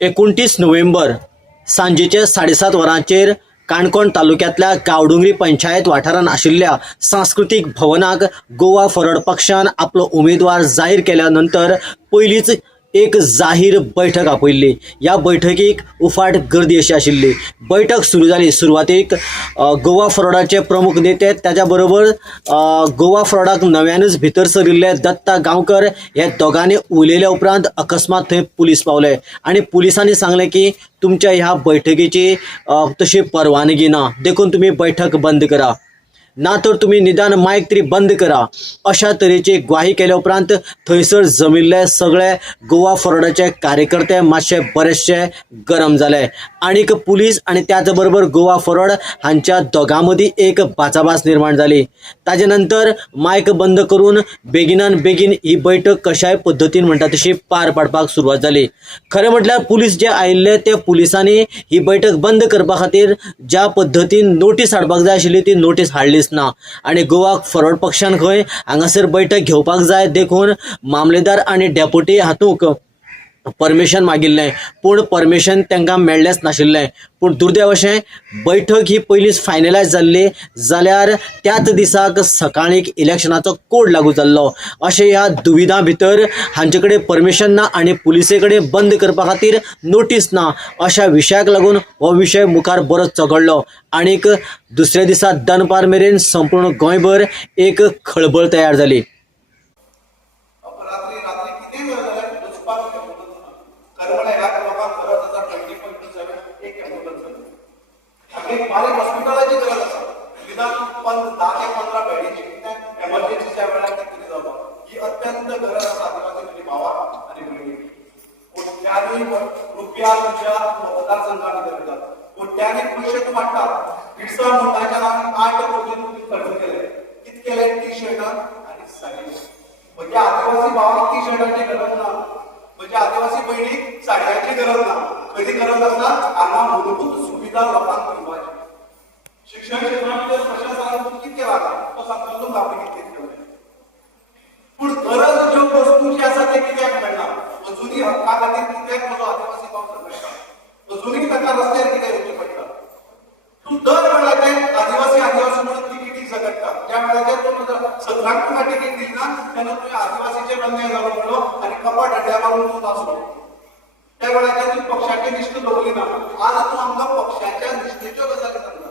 29 November सांजेचे 7:30 वरांचेर काणकोण तालुक्यातल्या गांवडोंगरी पंचायत वाठारांत आशिल्ल्या सांस्कृतिक भवनाक गोवा फॉरवर्ड पक्षान आपलो उमेदवार जाहीर केल्या नंतर पयलींच एक जाहीर बैठक आपयल्ली। ह्या बैठकीक उफाट गर्दी अशी आशिल्ली। बैठक सुरू जाली। सुरवातेक गोवा फॉरवर्डाचे प्रमुख नेते त्याच्या बरोबर गोवा फॉरवर्डाक नव्यानच भितर सरिल्ले दत्ता गांवकर हे दोगांनी उलयल्या उपरांत अकस्मात थंय पुलीस पावले आनी पुलिसांनी सांगलें की तुमच्या ह्या बैठकीची तशी परवानगी ना, देखून तुम्ही बैठक बंद करा, ना तर तुम्ही निदान मायक तरी बंद करा, अशा तरेची ग्वाही केल्या उपरांत थंयसर जमिल्ले सगळे गोवा फॉरवर्डाचे कार्यकर्ते मातशे बरेचशे गरम जाले आनीक पुलीस आनी त्याच बरोबर गोवा फॉरवर्ड हांच्या दोगां मदीं एक भाचाभाच निर्माण जाली। ताजे नंतर मायक बंद करून बेगिनान बेगीन ही बैठक कशाय पद्दतीन म्हणटा तशी पार पाडपाक सुरवात जाली। खरें म्हटल्यार पुलीस जे आयिल्ले ते पुलिसांनी ही बैठक बंद करपा खातीर ज्या पद्दतीन नोटीस हाडपाक जाय आशिल्ली ती नोटीस हाडलीच ना आनी गोवा फॉरवर्ड पक्षान खंय हांगासर बैठक घेवपाक जाय देखून मामलेदार आनी डेप्युटी हातूंक परमिशन मागिल्लें, पूण परमिशन तांकां मेळ्ळेंच नाशिल्लें। पूण दुर्दैव अशें बैठक ही पयलींच फायनलायज जाल्ली जाल्यार त्याच दिसाक सकाळीक इलेक्शनाचो कोड लागू जाल्लो। अशें ह्या दुविधा भितर हांचे कडेन परमिशन ना आनी पुलिसे कडेन बंद करपा खातीर नोटीस ना, अशा विशयाक लागून हो विशय मुखार बरोच चगडलो आनीक दुसऱ्या दिसा दनपार मेरेन संपूर्ण गोंयभर एक खळबळ तयार जाली। हॉस्पिटलाची गरज आसा, निदान 10 ते 15 बेडीची एमर्जन्सीच्या वेळार कितें जावपा ही अत्यंत गरज आसा आदिवासी भावा आनी भयणी। कोट्यांनी रुपया तुमच्या मतदारसंघात भितर येतात, कोट्यांनी पयशे तूं मागता। बिरसा मुंडाच्या नांवान 8 कोटी तुम्ही खर्च केले, कितें केले? टी शर्ट आनी साडी। म्हणजे आदिवासी भावाक टी शर्टाची गरज ना, म्हणजे आदिवासी भयणीक साडयांची गरज ना, खरी गरज आसा हांगा मूलभूत सुविधा लोकांक दिवपाची। शिक्षण क्षेत्रामध्ये प्रशासनान कितें केला तो सांगतो तुमकां आमी कितें केलें, पूण गरज ज्यो वस्तू जी आसा ते कित्याक मेळना? अजुनी हक्का खातीर कित्याक म्हजो आदिवासी भाव झगडटा? अजुनी ताका रस्त्यार कित्याक येवचें पडटा? तूं दर वेळाचेर आदिवासी आदिवासी म्हणून तिकीटीक झगडटा। ज्या वेळाचेर 2017 तुका तिकीट दिली ना तेन्ना तुवें आदिवासीचेर अन्याय जालो म्हणलो आनी कपाट हड्ड्या मारून तूं नासलो। त्या वेळाचेर तूं पक्षाची निश्ठ दवरली ना, आज तूं आमकां पक्षाच्या निश्ठेच्यो गजाली सांगता।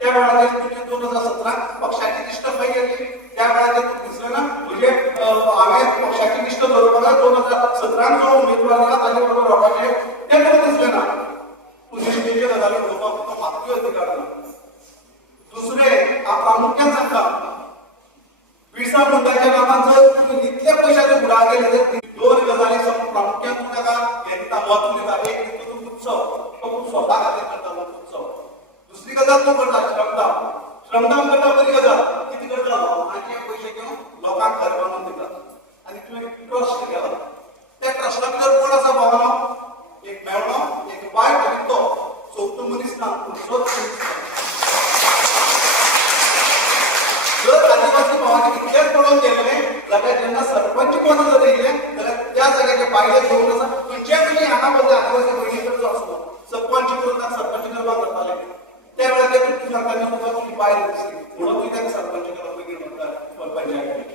त्या वेळाचेर तुजी 2017 पक्षाची निश्ठ खंय गेली? त्या वेळाचेर तूं दिसलो ना म्हणजे हांवें पक्षाची निश्ठ दवरपाक 2017 जो उमेदवार दिला ताचे बरोबर रावपाचें तें तुका दिसलें ना। तूं निश्ठेच्यो गजाली उलोवपाक तुका मात्तूय अधिकार ना। दुसरें हांव प्रामुख्यान सांगता, बिरसा मुंडाच्या नांवान जर तुमी इतले पयशांचे बुडाळ केले जाल्यार 2 गजाली प्रामुख्यान तूं ताका हें दिता, महत्व दिता। एक तूं उत्सव तो तूं स्वता खातीर करता उत्सव। दुसरी गजाल तूं करता श्रमदान। श्रमदान करता बरी गजाल, कितें करता? लोकांचे पयशे घेवन लोकांक घर बांदून दिता आनी तुवें ट्रस्ट केला। त्या ट्रस्टा भितर कोण आसा भावना? एक मेवणो, एक वायट आनी तो चवथो मनीस ना, पुढचोच मनीस ना। जर आदिवासी भावाचे इतलेच पडून गेले जाल्यार जेन्ना सरपंच कोण जर येयले जाल्यार त्या जाग्याचे बायले घेवन आसा खंयचे तरी हांगा बद्दल आदिवासी भयणी करचो आसलो। सरपंच करता सरपंच करपाक करताले त्या वेळाचेर तुमी सांगताले तुका तुजी बायल दिसली म्हणून तुवें ताका सरपंच केलो बेगीन म्हणटा पंचायत।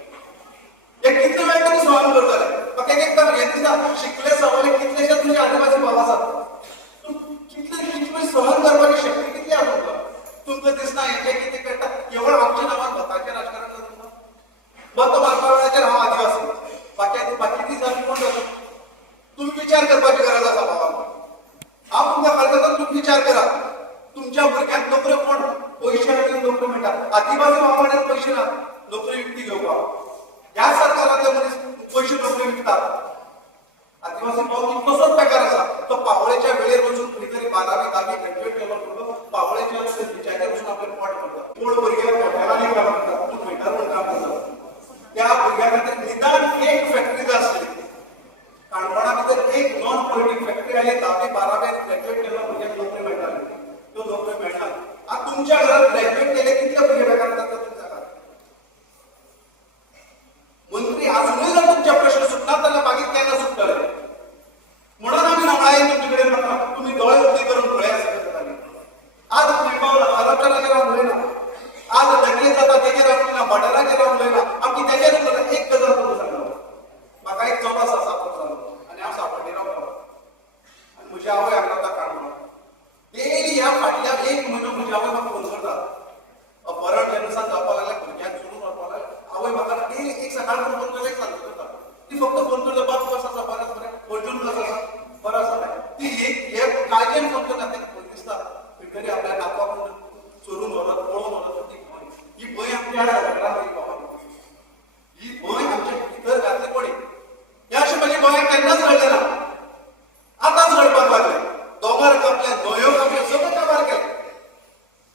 हे कितले वेळ तुमी सहन करताले? म्हाका एकदम हें दिसता, शिकले सवरले कितलेशे तुजे आदिवासी भाव आसात, कितले सहन करपाची शक्ती कितली आसा तुमकां? तुमकां दिसना हेजे कितें करता केवळ आमच्या नांवान मताचें राजकारण जाता? मत मारपा वेळाचेर हांव आदिवासी, बाकी ती जाती कोण जाता? तुम्ही विचार करपाची गरज आसा भावांनो। हांव तुमकां कळटा, तुम्ही विचार करा, तुमच्या भुरग्यांक नोकऱ्यो कोण पयशे हाडून नोकऱ्यो मेळटा? आदिवासी भावांक पयशे ना नोकरी विकती घेवपाक। ह्या सरकारांतले मनीस पयशे नोकरी विकतात। आदिवासी भाव तसोच बेकार आसा, तो पावळेच्या वेळेर वचून खंय तरी 12वी 10वी ग्रॅज्युएट केलो म्हणून पावळेच्या बिचाच्या वचून आपले पोट भरता। कोण भुरगे हॉटेलांनी काम करतात, तूं खंयटार म्हूण काम करता। त्या भुरग्या खातीर निदान एक फॅक्टरी जाय आसली। काणकोणा भितर एक नॉन पॉलिटिक फॅक्टरी आली, 10वी 12वी ग्रॅज्युएट केल्लो भुरग्यांक नोकरी मेळटाली, त्यो नोकरी मेळना। आतां तुमच्या घरांत ग्रॅज्युएट केले कितले भुरगे बेकार जातात तुमच्या घरांत? मंत्री अजूनय जर तुमचे प्रश्न सुटनात जाल्यार मागीर केन्ना सुटतले? म्हणून आमी नमळायेन तुमचे तरी आपल्या नाकावर चोरून वरत पळून वरत ती भंय. ही भंय आमच्या घरात नाही बाबा. ही भंय आमच्या भितर घातली पडी. याशी म्हणजे गोंयात केन्नाच घडलें ना. आतांच घडपाक लागले. दोंगर कापले, न्हंयो कापले, सगळं काबार केलें.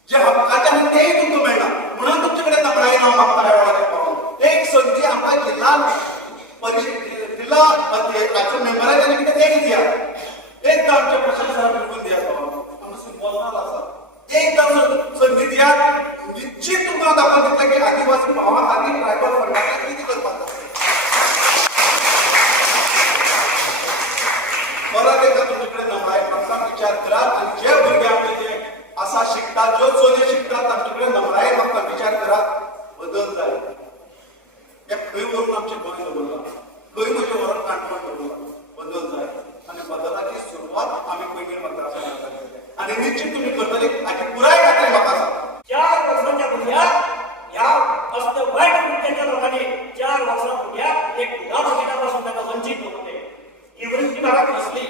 जे हक्काचे आनी तेय तुमकां मेळना. म्हणून तुमचे कडेन नबळाई हांव मागता ह्या वेळार पावून. एक संदी आमकां जिल्हा जिल्हा राज्य मेंबराक आनी कितें तें दिया. एकदां आमच्या प्रशासनाक बिलकूल दियात बाबा. आमची बोलणार आसा. एकदां संदी दियात. निश्चित तुमकां दाखोवन दितलें की आदिवासी भावांक आनी ट्रायबल फंडाक कितें करपाक जाता. परत एकदा तुमचे कडेन नबळाई मागता. विचार करात आनी जे भुरगे आमचे जे आसा शिकतात, ज्यो चलयो शिकतात तांचे कडेन नबळाई मागता. विचार करात. बदल जाय. खंय व्हरून आमचे भंय दवरला. खंय म्हजे व्हरून काणकोण दवरला. बदल जाय. आनी बदलाची सुरवात आमी पैंगीण मतदारसंघात करतले. आनी निश्चित तुमी करतले हाची पुराय खात्री म्हाका आसा. 4 वर्षांच्या भुरग्याक ह्या असल्या वाईट कृत्याच्या लोकांनी 4 वर्सां भुरग्याक एक उदाहरणापासून ताका वंचित दवरले. ही वृत्ती म्हाका दिसली.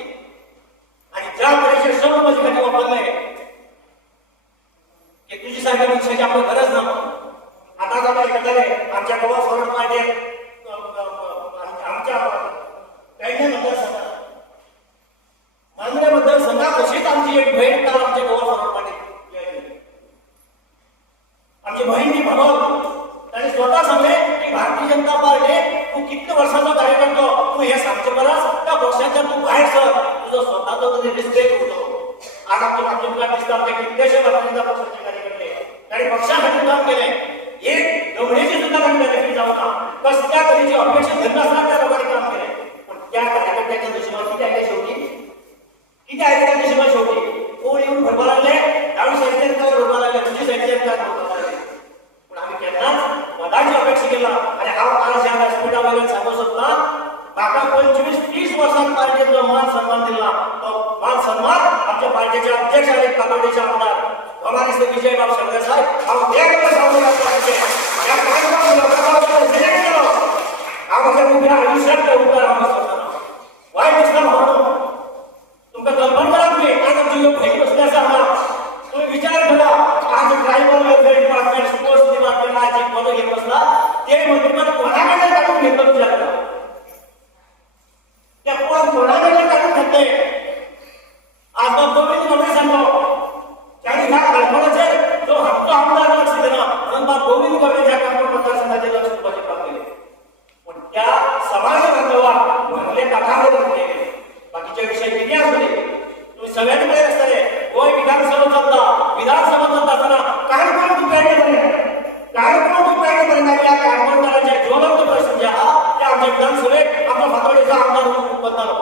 आणि ज्या तरेचे शब्द म्हजे खाली वापरले की तुझी सारख्या मनशाची आमकां गरज ना. आतांच आमी आयकताले आमच्या गोवा फॉरवर्ड पार्टीक आमच्या पेडणे मतदारसंघात मांद्रे मतदारसंघात अशीच आमची एक भेट काल आमच्या गोवा फॉरवर्ड पार्टीक आमची बहीण म्हणून ताणें स्वता सांगलें की भारतीय जनता पार्टी तूं कितले वर्सांचो कार्यकर्तो तूं हे सांगचे परस त्या पक्षाच्या तूं भायर सर तुजो स्वताचो तरी रिस्पेक्ट उरतो. आज आमच्या दिसता आमचे कितलेशे भारतीय जनता पक्षाचे कार्यकर्ते ताणें पक्षा खातीर काम केलें. एक दमणेची सुद्धा ताणें बेनिफीट जावना. कसल्या तरेची अपेक्षा धरनासतना त्या लोकांनी काम केलें. पण त्या कार्यकर्त्याच्या नशिबात कितें आयलें शेवटी. कितें आयलें त्या नशिबात शेवटी. कोण येवन भरपा लागले. डावी सायडीच्यान काय भरपा लागले. तुजी सायडीच्यान काय भरपा लागले. पण आमी केन्नाच पदाची अपेक्षा केला. आनी हांव आज ह्या व्यासपीठा वयल्यान सांगूंक सोदतां म्हाका 25-30 वर्सांक पार्टीचो जो मान सन्मान दिला तो मान सन्मान आमच्या पार्टीचे अध्यक्ष आनी कालोडीचे आमदार भवानी विजय बाब सरदेसाय हांव देव सांगून ह्या कार्यक्रमाक लोकांक सिलेक्ट केलो. हांव म्हज्या उब्या आयुश्यांत ते उपकार हांव विसरना. वायट दिसता म्हणून तुमकां कल्पना करा तुमी आज आमच्यो ह्यो भयणी बसल्यो आसा हांगा. तुम्ही विचार करा आज tribal welfare department sports department आज एक पद घेऊन बसला ते मंत्रिपद कोणाकडे काढून घेतलं विचार करा. त्या कोणाकडे काढून घेतले. आज मग गोविंद गवळी सांगतो त्याने ह्या कल्पनाचे जो हक्क आमदार लक्ष दिला म्हणून मग गोविंद गवळीच्या काणकोण मतदारसंघाचे लक्ष दिवपाचे काम केले. पण त्या समाज बांधवाक भरले काठावर घातले. बाकीच्या विषय किती असले तुम्ही सगळ्यांनी माहीत असताले गोय विधानसभा चलता. विधानसभा चलता असताना काणकोण तूं पेडणे पर्यंत काणकोण तूं पेडणे पर्यंत या काणकोणकारांचे ज्वलंत प्रश्न जे आहा ते आमच्या विधानसभेत आपला फातोडेचा आमदार म्हणून बनतालो.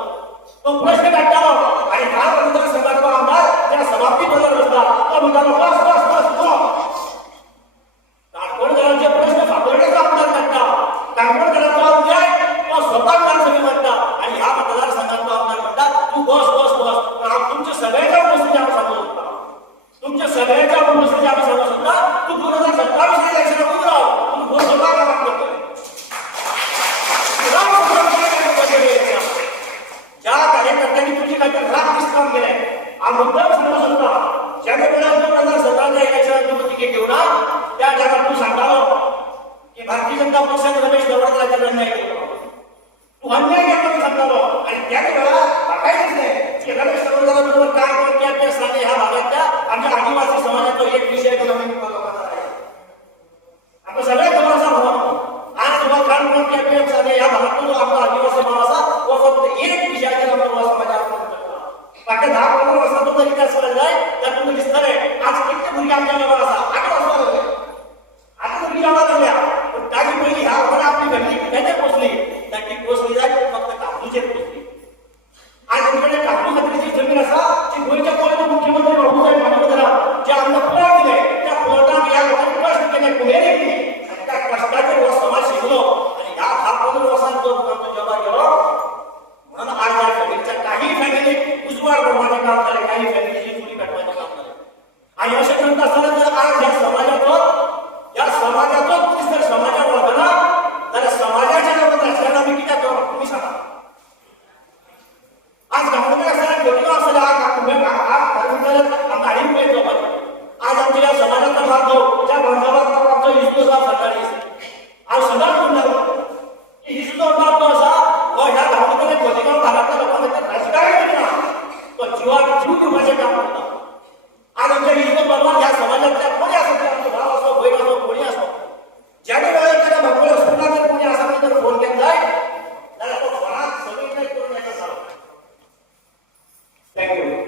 तो प्रश्न काडटालो आनी ह्या मतदारसंघाचो आमदार त्या समाप्ती पदार बसला तो म्हणटालो बस बस बस गो. काणकोणकारांचे प्रश्न फातोडेचो आमदार काडटा. काणकोणकारांचो अन्याय तो स्वता विधानसभेत मांडटा आनी ह्या मतदारसंघाचो आमदार म्हणटा तूं बस बस बस. हांव तुमच्या सगळ्यांच्या उपस्थिती हांव सांगू सोदता. तुमच्या सगळ्यांच्या उपस्थिती हांव सांगू सोदता तूं 2027 इलेक्शनाक उबो राव. तूं घोषणा काम करतले. ज्या कार्यकर्त्यांनी तुझी खातीर रात काम केले हा मुद्दाम सांगू सोदता. ज्या वेळार 2017 इलेक्शनाक तूं तिकेट घेवना त्या जाग्यार तूं सांगतालो की भारतीय जनता पक्षान रमेश दवडकरांचेर अन्याय केलो. तूं अन्याय केलो म्हणून सांगतालो आनी त्या वेळार म्हाकाय दिसलें की रमेश दवडकरांबरोबर काय कोण केपें सांगे ह्या भागातल्या आमच्या आदिवासी समाजाचो एक विशय तो आमी लोकांना आमकां सगळ्यांक खबर आसा म्हणून आज तुका काणकोण केपें सांगे ह्या भागातलो जो आमचो आदिवासी समाज आसा तो फक्त एक विशयाचेर आमच्या गोवा समाजाक फाटल्या 10-15 वर्सांचो जर इतिहास पळयत जाय जाल्यार तुमकां दिसतलें आज कितले भुरगे आमच्या गांवांत आसा. 8 वर्सां लागले. 8 भुरगीं गांवांत लागल्या. पण ताची पयलीं ह्या लोकांनी आपली फॅमिली कित्याचेर पोसली तर ती पोसली जाय फक्त काजूचेर पोसली. आज आमचे काजू खात्रीची जमीन आसा ती गोंयच्या पयलो मुख्यमंत्री बाळासाहेब मांडोळकरान जे आमकां प्लॉट दिले त्या प्लॉटाक ह्या लोकांनी कश्ट केले कुमेरी केली आनी त्या कश्टाचेर हो समाज शिकलो आनी ह्या 10-15 वर्सांत जो आमचो जमा गेलो म्हणून आज ह्या फॅमिलीच्या काही फॅमिलीक उजवाड करपाचें काम जालें. काही फॅमिलीची चुली पेटवाचें काम जालें. आनी अशें करता आसतना जर आज ह्या समाजाचो पुलीस जर समाजाक वळखना जाल्यार समाजाच्या लोकांक राजकारण आमी कित्याक करप तुमी सांगा. आज गांवडोंगरी आसतना घेतलो आसतना आज काढीव पेट जोपासतो. आज आमच्या या समाजाचा बांधव त्या बांधवाचा आमचा विष्णू सकाळी आज सगळं म्हणणार की ही सुद्धा बांधव असा व ह्या धावणीकडे कोणीगाव भागातल्या लोकांना राजकारण केला तो जीवात जीव घेण्याचे काम करतो. आज आमच्या विष्णू भगवान ह्या समाजातल्या कोणी असो ते आमचा भाव असो बहीण असो कोणी असो ज्याने वेळेला त्याला भगवान असताना जर कोणी असा तर फोन केला जाय त्याला तो फरात सगळीकडे करून यायचा झाला. थँक्यू.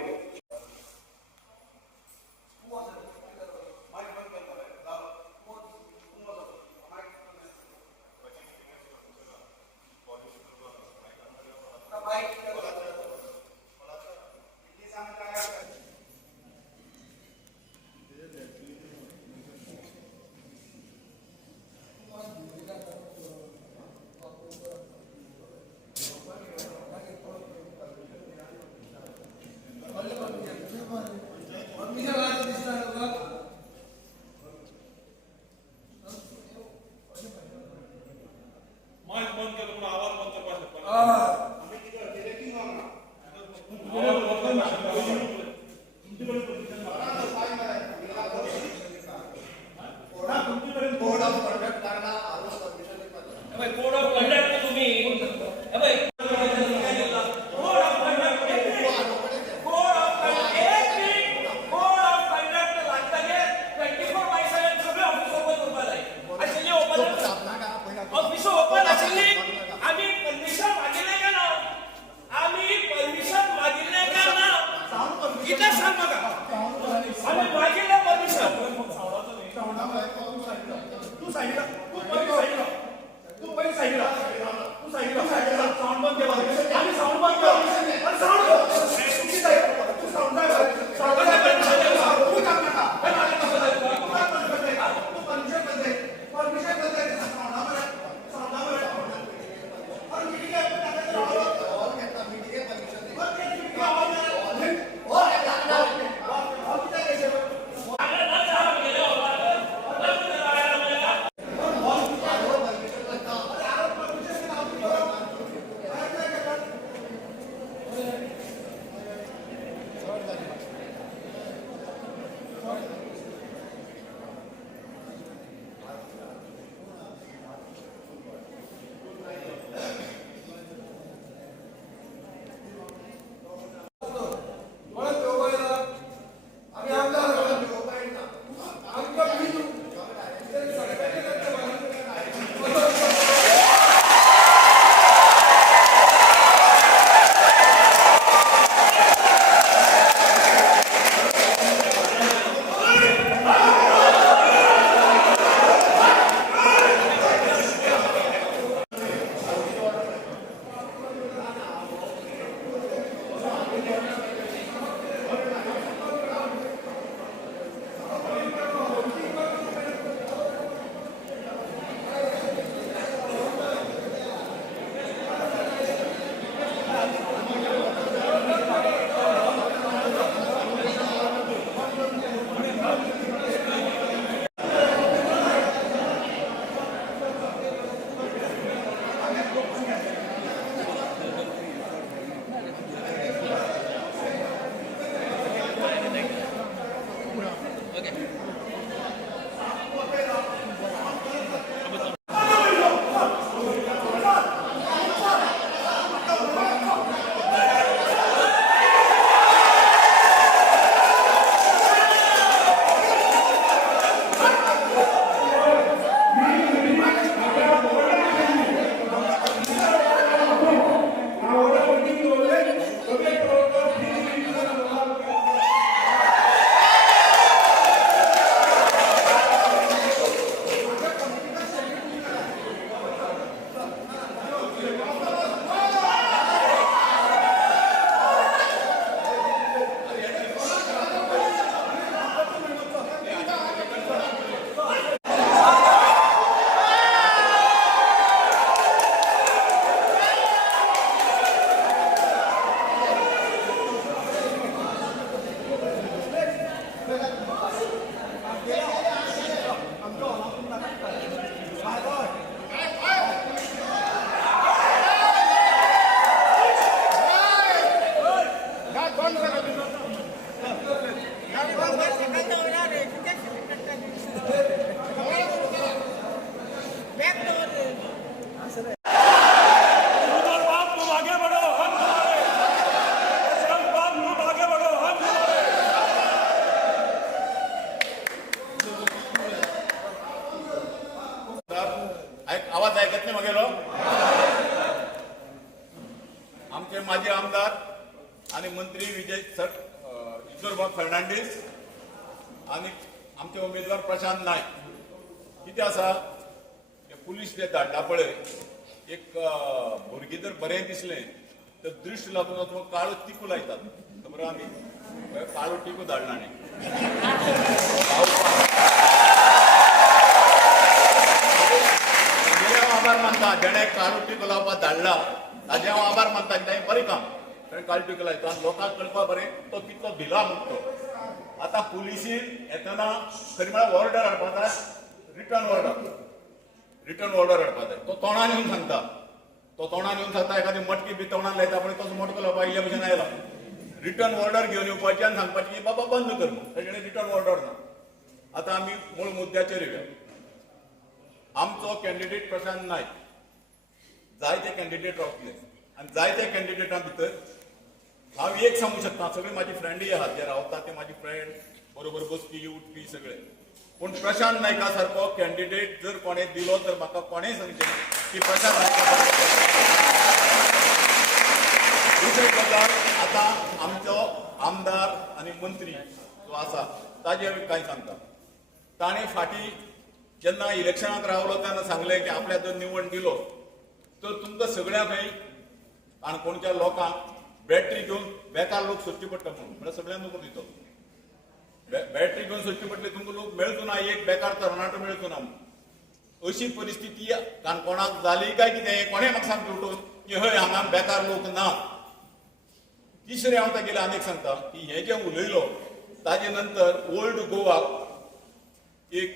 फर्नांडीस आणि आमचे उमेदवार प्रशांत नायक. कितें आसा पुलीस जे धाडला पळय एक भुरगीं जर बरें दिसलें तर दृश्ट लागून तो काळो टिकू लायतात खबर आमी काळो टिकू धाडला न्ही हांव आभार मानता जेणे काळो टिको लावपाक धाडला ताजे हांव आभार मानता ताणें बरें काम ताणें काळो टिको लायता आनी लोकांक कळपाक बरें तो कितलो भिला म्हणटा तो. आतां पुलिसीन येतना खरी म्हळ्यार ऑर्डर हाडपाक जाय रिटर्न ऑर्डर हाडपाक जाय. तो तोंडान येवन सांगता एखादी मटकी बी तोंडान लायता पण तसो मटको लावपाक इल्ल्या भशेन आयला. रिटर्न ऑर्डर घेवन येवपाची आनी सांगपाची की बाबा बंद कर म्हणून ताचे कडेन रिटर्न ऑर्डर ना. आतां आमी मूळ मुद्द्याचेर येवया. आमचो कॅन्डिडेट प्रशांत नायक जायते कॅन्डिडेट रावतले आनी जायत्या कॅन्डिडेटां भितर हांव एक सांगूं शकता सगळे म्हाजी फ्रेंडूय आहात जे रावता ते म्हाजी फ्रेंड बरोबर बसपी उठपी सगळे. पूण प्रशांत नायका सारको कॅन्डिडेट जर कोणें दिलो तर म्हाका कोणेंय सांगचें की प्रशांत नायका दुसरी गजाल आतां आमचो आमदार आनी मंत्री जो आसा ताजे हांवें कांय सांगता. ताणें फाटीं जेन्ना इलेक्शनाक रावलो तेन्ना सांगलें की आपल्या जर निवड दिलो तर तुमकां सगळ्यांकय काणकोणच्या लोकांक बॅटरी घेवन बेकार लोक सोदचे पडटा म्हणून सगळ्यांक नोकरी दितो. बॅटरी घेवन सोदचे पडले तुमकां लोक मेळचो ना एक बेकार तरणाटो मेळचो ना म्हणून अशी परिस्थिती काणकोणाक जाली काय कितें कोणें म्हाका सांगता उठून की हय हांगा बेकार लोक ना. तिसरें हांव तागेलें आनीक सांगता की हें जें उलयलो ताजे नंतर ओल्ड गोवाक एक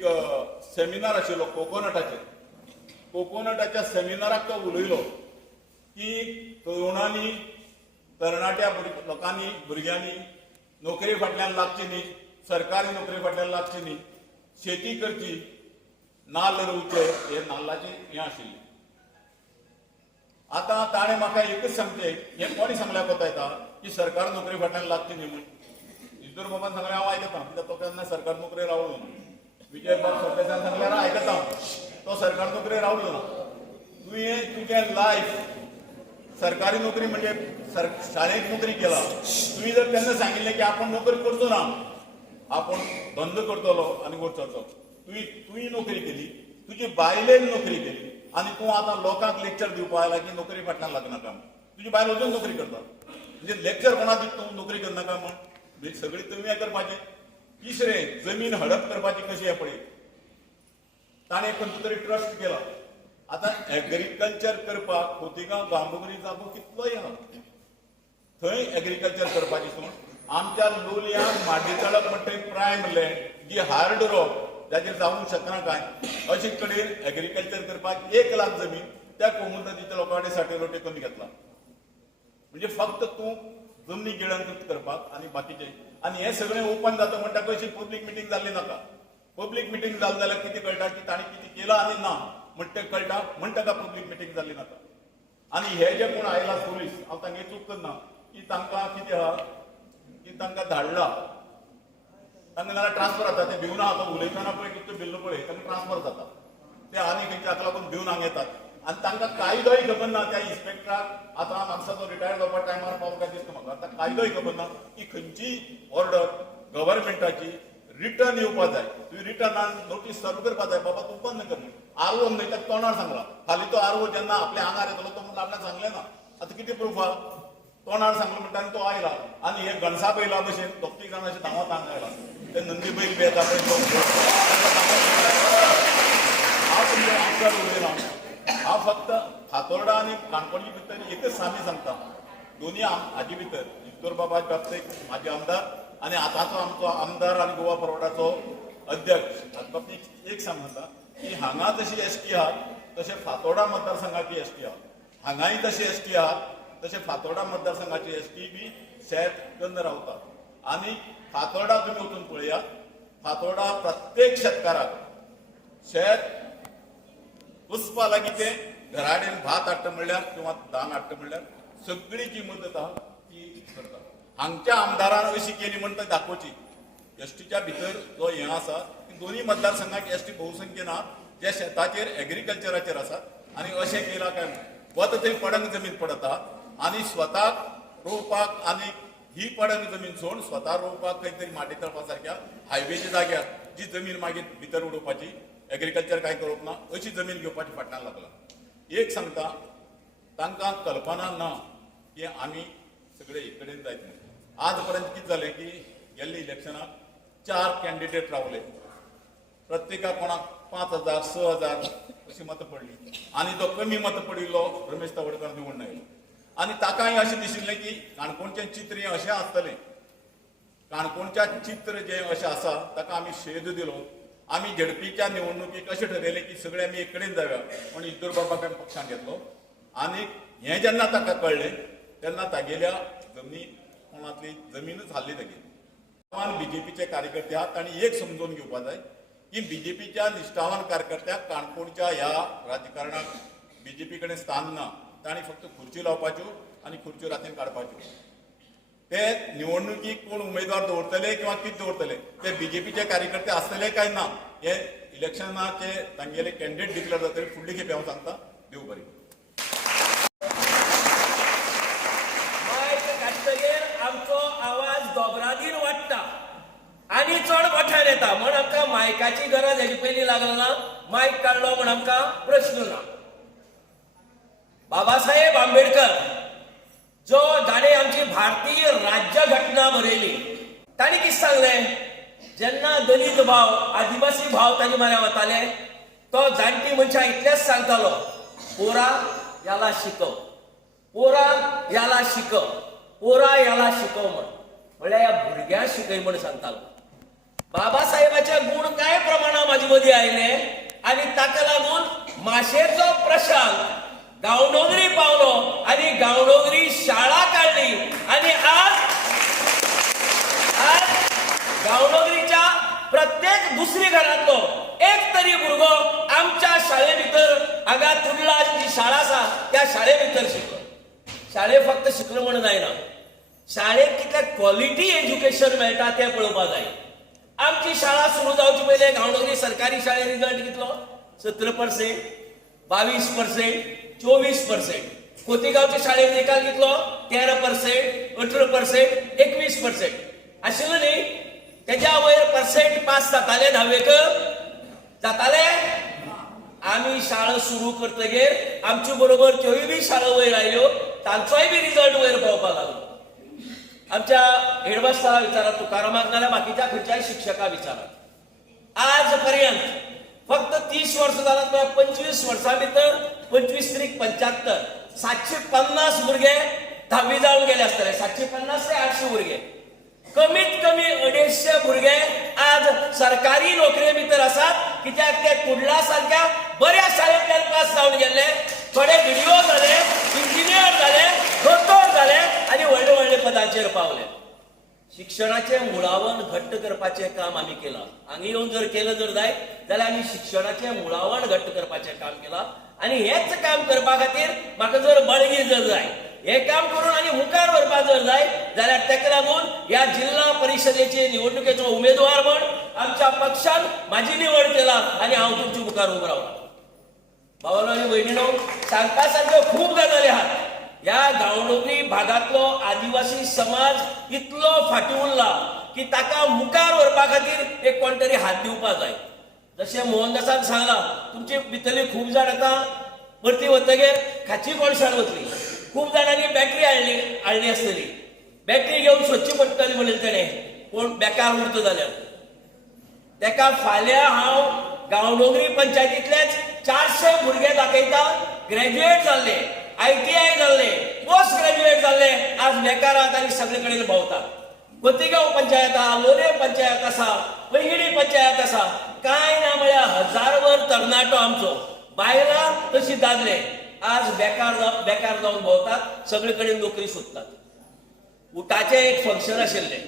सेमिनार आशिल्लो कोकोनटाच्या सेमिनाराक तो उलयलो की तरुणांनी तरणाट्या लोकांनी भुरग्यांनी नोकरी फाटल्यान लागची न्ही सरकारी नोकरी फाटल्यान लागची न्ही शेती करची नाल्ल रोवचे हे नाल्लाचें हें आशिल्लें. आतां ताणें म्हाका एकच सांगचें हें कोणी सांगल्यार कोता येता की सरकारी नोकरी फाटल्यान लागची न्ही म्हूण इजोर बाबान सांगलें हांव आयकतां कित्याक तो केन्ना सरकारी नोकरी रावलो ना. विजय बाब सरदेसाईन सांगल्यार आयकतां तो सरकारी नोकरी रावलो ना. तुवें तुजें लायफ सरकारी नोकरी म्हणजे शाळेत नोकरी केला तुवें जर तेन्ना सांगिल्लें की आपण नोकरी करचो ना आपण धंदो करतलो आनी वचचो तुवें नोकरी केली तुजी बायलेन नोकरी केली आनी तूं आतां लोकांक लेक्चर दिवपाक आयला की नोकरी फाटल्यान लागनाका तुजी बायल अजून नोकरी करता म्हणजे लेक्चर कोणाक तूं नोकरी करनाका म्हण सगळी तुवें हें करपाचें. तिसरें जमीन हडप करपाची कशी हें पळय ताणें खंयचो तरी ट्रस्ट केला. आतां एग्रीकल्चर करपाक खोतिगांव गांवडोंगरी जागो कितलोय आहा थंय एग्रीकल्चर करपाची सोड. आमच्या लोलयांक माड्डीतळक म्हणटा प्रायम लँड जी हार्ड रॉक जाचेर जावंक शकना काय अशे कडेन एग्रीकल्चर करपाक 1 लाख जमीन त्या कोमुनतीच्या लोकां कडेन साठे कमी घेतला. म्हणजे फक्त तूं जमनी गिळंकृत करपाक आनी बाकीचे आनी हें सगळें ओपन जाता म्हणटा अशी पब्लीक मिटींग जाल्ली नाका. पब्लीक मिटींग जाली जाल्यार कितें कळटा की ताणें कितें केलां आनी ना म्हणटा कळटा म्हणटा का पब्लीक मिटींग जाल्ली नाका. आनी हे जे कोण आयला पुलीस हांव तांगे चूक करना की तांकां कितें आहा की तांकां धाडला तांकां नाल्यार ट्रान्सफर जाता ते भिवन आहा तो उलयतना पळय कितें भिल्लो पळय तांकां ट्रान्सफर जाता ते आनी खंयच्या हाका लागून भिवन हांगा येतात आनी तांकां कायदोय खबर ना. त्या इन्स्पेक्टराक आतां माणसाचो रिटायर जावपा टायमार पावलो काय दिसता म्हाका आतां कायदोय खबर ना की खंयची ऑर्डर गव्हर्मेंटाची रिटर्न येवपा जाय तुवें रिटर्नान नोटीस सर्व करपा जाय बाबा तूं बंद कर म्हणून. आरओ न्हय ताका तोंडार सांगला फाल्यां तो आरओ जेन्ना आपल्या आंगार येतलो तो म्हणून आपल्याक सांगलें ना. आतां कितें प्रूफ आहा तोंडार सांगलो म्हणटा आनी तो आयला आनी हे गणसा बैला भशेन दोग-तीग जाणां अशें धांवत हांगा आयला ते नंदी बैल बी येता पळय हांव तुमच्या आमदार उलयना. हांव फक्त फातोर्डा आनी काणकोणची भितर एकच सामी सांगता दोनी हाजे भितर इस्कोर बाबाचे बाबतींत म्हाजे आमदार आनी आतांचो आमचो आमदार आनी गोवा फॉरवर्डाचो अध्यक्ष हाचे बाबतींत एक सांगता की हांगा जशी एसटी आहात तशें फातोर्डा मतदारसंघाची एसटी आहा. हांगाय तशी एसटी आहात तशें फातोर्डा मतदारसंघाची एसटी बी शेत कन्न रावता. आनी फातोर्डा तुमी वचून पळयात फातोर्डा प्रत्येक शेतकाराक शेत पुसपा लागीं ते घराडेन भात हाडटा म्हणल्यार किंवा धान हाडटा म्हणल्यार सगळी जी मदत आहा ती करता. हांगच्या आमदारान अशी केली म्हणटा दाखोवची एसटीच्या भितर जो हें आसा की दोनूय मतदारसंघाक एसटी भोवसंख्येन आहा जे शेताचेर एग्रीकल्चराचेर आसात आनी अशें केलां काय वता थंय पडंग जमीन पडत आहा आनी स्वताक रोवपाक आनी ही पडन जमीन सोडून स्वता रोवपाक खंय तरी माटी तळपा सारख्या हायवेच्या जाग्यार जी जमीन मागीर भितर उडोवपाची एग्रीकल्चर काय करप ना अशी जमीन घेवपाची फाटल्यान लागला। एक सांगता तांकां कल्पना ना की आमी सगळे एक कडेन जायत म्हणून। आज पर्यंत कितें जालें की गेल्ल्या इलेक्शनाक 4 कॅन्डिडेट रावले, प्रत्येकाक कोणाक 5,000 6,000 अशी मतां पडली आनी जो कमी मतां पडिल्लो रमेश तवडकर निवडून आयलो। आनी ताकाय अशें दिशिल्लें की काणकोणचें चित्र हें अशें आसतलें, काणकोणचें चित्र जें अशें आसा ताका आमी शेद दिलो। आमी झडपीच्या निवडणुकीक अशें ठरयलें की सगळे आमी एक कडेन जावया पण इतर बाबाक आमी पक्षान घेतलो। आनी हें जेन्ना ताका कळ्ळें तेन्ना तागेल्या जमनी कोणातली जमीनच हाल्ली तागेली। बीजेपीचे कार्यकर्ते आहात तांणी एक समजून घेवपा जाय की बीजेपीच्या निश्ठावान कार्यकर्त्याक काणकोणच्या ह्या राजकारणाक बीजेपी कडेन स्थान ना, तांणी फक्त खुर्ची लावपाच्यो आनी खुर्च्यो रातीन काडपाच्यो। ते निवडणुकीक कोण उमेदवार दवरतले किंवा कितें दवरतले ते बीजेपीचे कार्यकर्ते आसतले काय ना हे इलेक्शनाचे तांगेले कॅन्डिडेट डिक्लेअर जातले फुडली खेपे हांव सांगता। देव बरें। आमचो आवाज दोबरादीन वाडटा आनी चड मोठ्यान येता म्हण आमकां मायकाची गरज हेजी पयलीं लागना ना। मायक काडलो म्हण आमकां प्रश्न ना। बाबासाहेब आंबेडकर जो जाणे आमची भारतीय राज्य घटना बरयली ताणी कितें सांगलें, जेन्ना दलीत भाव आदिवासी भाव ताजे म्हऱ्या वताले तो जाणटी मनशां इतलेंच सांगतालो, पोरा याला शिकव, पोरा याला शिकव, पोरा याला शिकव म्हळ्यार ह्या भुरग्याक शिकय म्हण सांगतालो। बाबासाहेबाचे गुण कांय प्रमाणात म्हाजे मदीं आयले आनी ताका लागून माशेचो प्रशांत गांवडोंगरी पावलो आनी गांवडोंगरी शाळा काडली आनी आज गांवडोंगरीच्या प्रत्येक दुसरी घरांतलो एक तरी भुरगो आमच्या शाळे भितर हांगा तुडला जी शाळा आसा त्या शाळे भितर शिकलो। शाळे फक्त शिकलो म्हणून जायना, शाळेक कितले क्वॉलिटी एज्युकेशन मेळटा तें पळोवपाक जाय। आमची शाळा सुरू जावचे पयले गांवडोंगरी सरकारी शाळेत रिजल्ट कितलो 17%, 22%, 24%। खोतीगांवच्या शाळेत निकाल कितलो 13%, 18%, 21% आशिल्लो न्ही। तेज्या वयर पर्सेंट पास जाताले 10वेक जाताले। आमी शाळा सुरू करतगीर आमचे बरोबर त्योय बी शाळा वयर आयल्यो, तांचोय बी रिजल्ट वयर पावपाक लागलो। आमच्या हेडमास्टराक विचारात, तुकारामाक नाल्यार बाकीच्या खंयच्याय शिक्षकाक विचारात। आज पर्यंत फक्त 30 वर्सां जालात, 25 वर्सां भितर 25 त्रिक 75 750 भुरगे 10वी जावन गेले आसतले। 750 ते 800 भुरगे, कमीत कमी 250 भुरगे आज सरकारी नोकरे भितर आसात, कित्याक ते कुडला सारख्या बऱ्या शाळेंतल्यान पास जावन गेले। थोडे व्हिडिओ जाले, इंजिनियर जाले, दोतोर जाले आनी व्हडले व्हडले पदांचेर पावले। शिक्षणाचे मुळावण घट्ट करपाचें काम आमी केलां। हांगा येवन जर केलं जर जाय जाल्यार आमी शिक्षणाचें मुळावण घट्ट करपाचें काम केलां आनी हेच काम करपा खातीर म्हाका जर बळगी जर जाय, हे काम करून आनी मुखार व्हरपा जर जाय जाल्यार तेका लागून ह्या जिल्हा परिशदेचे निवडणुकेचो उमेदवार म्हण आमच्या पक्षान म्हाजी निवड केला आनी हांव तुमच्या मुखार उबो रावला। भावांनो आनी भयणींनो, सांगपा सारक्यो खूब गजाली आहात। ह्या गांवडोंगरी भागातलो आदिवासी समाज इतलो फाटी उरला की ताका मुखार व्हरपा खातीर एक कोण तरी हात दिवपाक जाय। जशें मोहनदासान सांगलां, तुमचे भितरली खूब जाण आतां परती वतगीर खाची कोळशान वतली। खूब जाणांनी बॅटरी हाडली आसतली, बॅटरी घेवन सोदची पडटली म्हणलें तेणें, कोण बेकार उरता जाल्यार। तेका फाल्यां हांव गांवडोंगरी पंचायतींतलेच 400 भुरगे दाखयता, ग्रॅज्युएट जाल्ले, ITI जाल्ले, पोस्ट ग्रॅज्युएट जाल्ले, आज बेकार आहात आनी सगळे कडेन भोंवतात। खोतीगांव पंचायत आहा, लोलये पंचायत आसा, पैंगिणी पंचायत आसा, कांय ना म्हळ्यार हजारभर तरणाटो आमचो, बायलां तशी दादले आज बेकार जावन भोंवतात, सगळे कडेन नोकरी सोदतात। उटाचें एक फंक्शन आशिल्लें,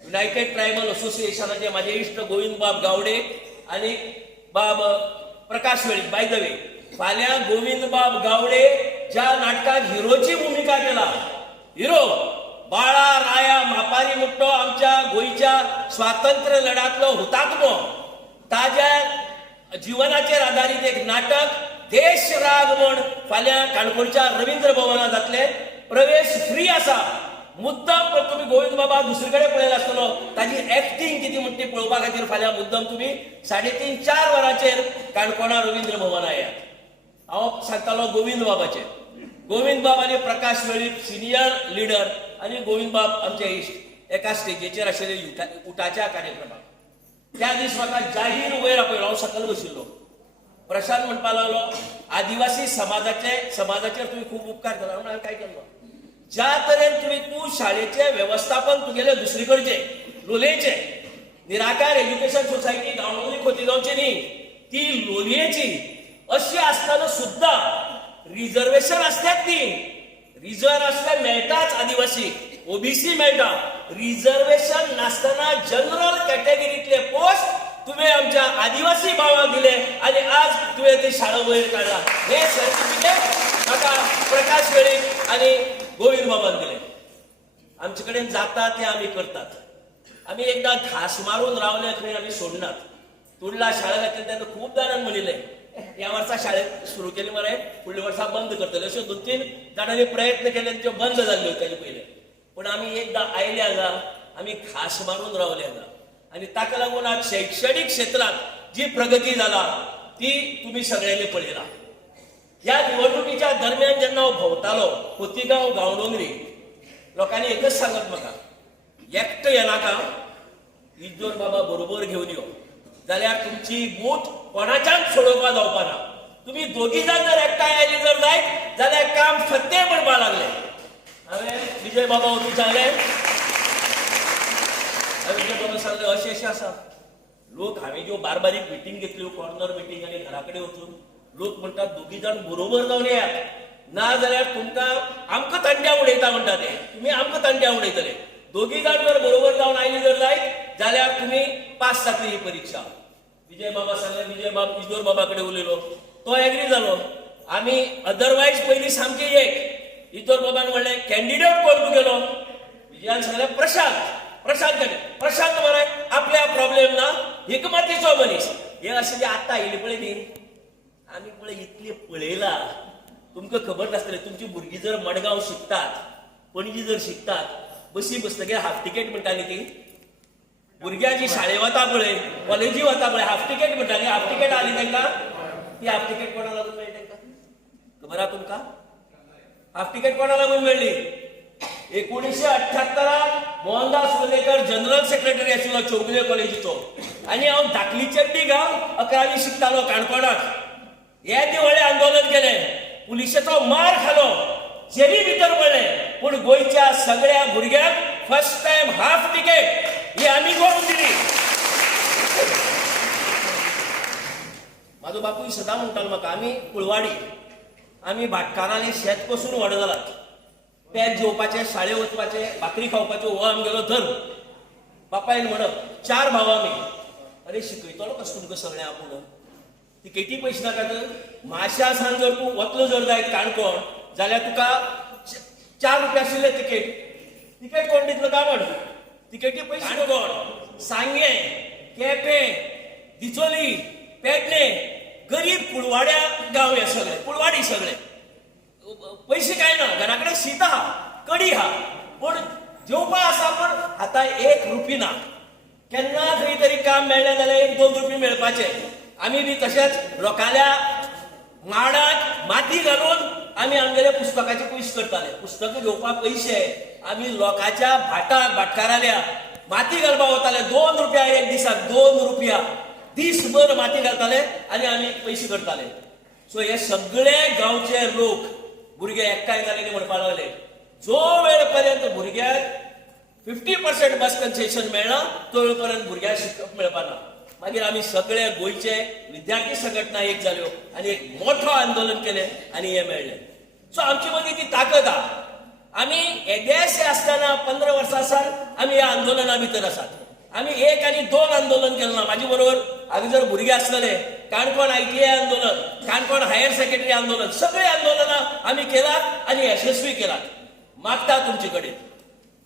युनायटेड ट्रायबल असोसिएशनाचे म्हाजे इश्ट गोविंद बाब गावडे आनी बाब प्रकाश वेळीप। बाय द वे, फाल्यां गोविंद बाब गावडे ज्या नाटकाक हिरोची भुमिका केला, हिरो बाळा राया मापारी मुट्टो आमच्या गोंयच्या स्वातंत्र्य लढ्यातलो हुतात्मो, ताज्या जिवनाचेर आधारीत एक नाटक देश राग म्हण फाल्यां काणकोणच्या रवींद्र भवनात जातले। प्रवेश फ्री आसा, मुद्दाम पण तुम्ही गोविंद बाबा दुसरीकडे पळयला आसतलो ताजी एक्टिंग किती म्हणटी पळोवपा खातीर फाल्यां मुद्दाम तुम्ही 3.5-4 वरांचेर काणकोणा रवींद्र भवना येयात. हांव सांगतालो गोविंद बाब आनी प्रकाश वेळीप सिनियर लिडर आनी गोविंद बाब आमचे इश्ट एका स्टेजीचेर आशिल्ले उठाच्या कार्यक्रमाक. त्या दीस म्हाका जाहीर वयर आपयलो. हांव सकयल बशिल्लो. प्रशांत म्हणपा लागलो आदिवासी समाजाचेर तुम्ही खूप उपकार केला. हांवें काय केलो? ज्या तरेन तूं शाळेचे वेवस्थापन तुगेले दुसरीकडचे लोलयेचे निराकार एज्युकेशन सोसायटी गांवडोंगरी खोतीगांवची न्ही ती लोलयेची अशी आसतना सुद्धा रिझर्वेशन असतात ती रिझर्वेशन मेळटाच आदिवासी ओबीसी मेळटा. रिझर्वेशन नासतना जनरल कॅटेगरीतले पोस्ट तुम्ही आमच्या आदिवासी भावाक दिले आणि आज तुवें ती शाळा वयर काढला. हे सर्टिफिकेट म्हाका प्रकाश वेळीप आणि गोविंद बाबान दिले. आमचे कडेन जाता ते आमी करतात. आमी एकदां घास मारून रावले खंय आमी सोडनात. तुडला शाळा घातली तेन्ना खूब जाणांनी म्हणिल्लें ह्या वर्सा शाळेत सुरू केली मरे फुडल्या वर्सा बंद करतले. अश्यो 2-3 जाणांनी प्रयत्न केले त्यो बंद जाल्ल्यो ताचे पयले. पण आमी एकदां आयले हांगा आमी घास मारून रावले हांगा आणि ताका लागून आज शैक्षणिक क्षेत्रात जी प्रगती जाला ती तुम्ही सगळ्यांनी पळयला. या निवडणुकीच्या दरम्यान जेन्ना हांव भोंवतालो खोतीगांव गांवडोंगरी लोकांनी एकच सांगत म्हाका एकटो येनाका इज्जोर बाबा बरोबर घेवन यो जाल्यार तुमची मूठ कोणाच्याच सोडोवपा जावपा ना. तुम्ही दोगी जाण जर एकठांय आयली जर जायत जाल्यार काम सत्य म्हणपा लागले. हांवें विजय बाबा वचून सांगलें सांगले अशें आसा लोक हांवें ज्यो बारीक मिटींग घेतल्यो कॉर्नर मिटींग आनी घरा कडेन वचून लोक म्हणटात दोगी जाण बरोबर जावन येयात ना जाल्यार तुमकां आमकां तंट्या उडयता म्हणटा ते. तुमी आमकां तंट्या उडयतले. दोगी जाण जर बरोबर जावन आयली जर जायत जाल्यार तुमी पास जातली ही परीक्षा. विजय बाबा सांगले. विजय बाब इज्जोर बाबा कडेन उलयलो. तो एग्री जालो. आमी अदरवायज पयलीं सामकी एक. इज्जोर बाबान म्हणलें कॅन्डिडेट कोण तुगेलो? विजयान सांगलें प्रशांत मरे आपल्या प्रॉब्लेम ना हिकमतीचो मनीस. हे अशें आतां आयले पळय न्ही आमी पळय इतले पळयला. तुमकां खबर नासतलें तुमची भुरगीं जर मडगांव शिकतात पणजी जर शिकतात बसी बसतकीर हाफ तिकेट म्हणटा न्ही ती भुरग्यां जी शाळें वता पळय कॉलेजी वता पळय हाफ तिकेट म्हणटा न्ही. हाफ तिकेट आली तांकां ती हाफ तिकेट कोणा लागून मेळ्ळी तांकां खबर आहा तुमकां? हाफ तिकेट कोणा लागून मेळ्ळी? 1978 मोहनदास वलेकर जनरल सेक्रेटरी आशिल्लो चौगुले कॉलेजीचो आनी हांव धाकली चड्डी घालून 11वी शिकतालो काणकोणाक. हे दिवाळे आंदोलन केलें पुलिशेचो मार खालो जेली भितर पडले पूण गोंयच्या सगळ्या भुरग्यांक फर्स्ट टायम हाफ तिकेट ही आमी करून दिली. म्हाजो बापूय सदां म्हणटालो म्हाका आमी कुळवाडी आमी भाटकारांनी शेत पसून व्हड जालात. पेज जेवपाचे शाळें वचपाचे भाकरी खावपाचे हो आमगेलो धर्म. बापायन म्हणप 4 भाव आमी. अरे शिकयतलो कसो तुमकां सगळें आपूण तिकेटी पयशे नाका तर माश्या सान जर तूं वतलो जर जायत काणकोण जाल्यार तुका 4 रुपया आशिल्ले तिकेट कोण दितलो काय म्हण तिकेटी पयशे काणकोण सांगे केपें दिचोली पेडणे गरीब कुळवाड्या गांव हे सगळे कुळवाडी सगळे पैसे काय ना घरा कडेन शीत आहा कडी आहा पूण जेवपा आसा पूण आतां 1 रुपया ना. केन्ना खंय तरी काम मेळ्ळें जाल्यार 1-2 रुपये मेळपाचे. आमी बी तशेंच लोकांल्या माडाक माती घालून आमी आमगेले पुस्तकाचे पयशे करताले. पुस्तकां घेवपाक पयशे आमी लोकांच्या भाटकाराल्या माती घालपाक वताले. 2 रुपया एक दिसाक 2 रुपया दीसभर माती घालताले आनी आमी पयशे करताले. सो हे सगळे गांवचे लोक भुरगे एकठांय जाले म्हणपाक लागले जो वेळ पर्यंत भुरग्याक 50% बस कन्सेशन मेळना तो वेळ पर्यंत भुरग्यांक शिकप मेळपाना. मागीर आमी सगळे गोंयचे विद्यार्थी संघटना एक जाल्यो आनी एक मोठो आंदोलन केलें आनी हे मेळ्ळें. सो आमचे मदीं ती ताकद आहा. आमी येदेशे आसतना 15 वर्सां सावन आमी ह्या आंदोलना भितर आसात. आमी 1 आनी 2 आंदोलन केलें ना. म्हाजे बरोबर हांगा जर भुरगे आसलेले काणकोण ITI आंदोलन काणकोण हायर सेकंडरी आंदोलन सगळे आंदोलनां आमी केलात आनी यशस्वी केलात. मागता तुमचे कडेन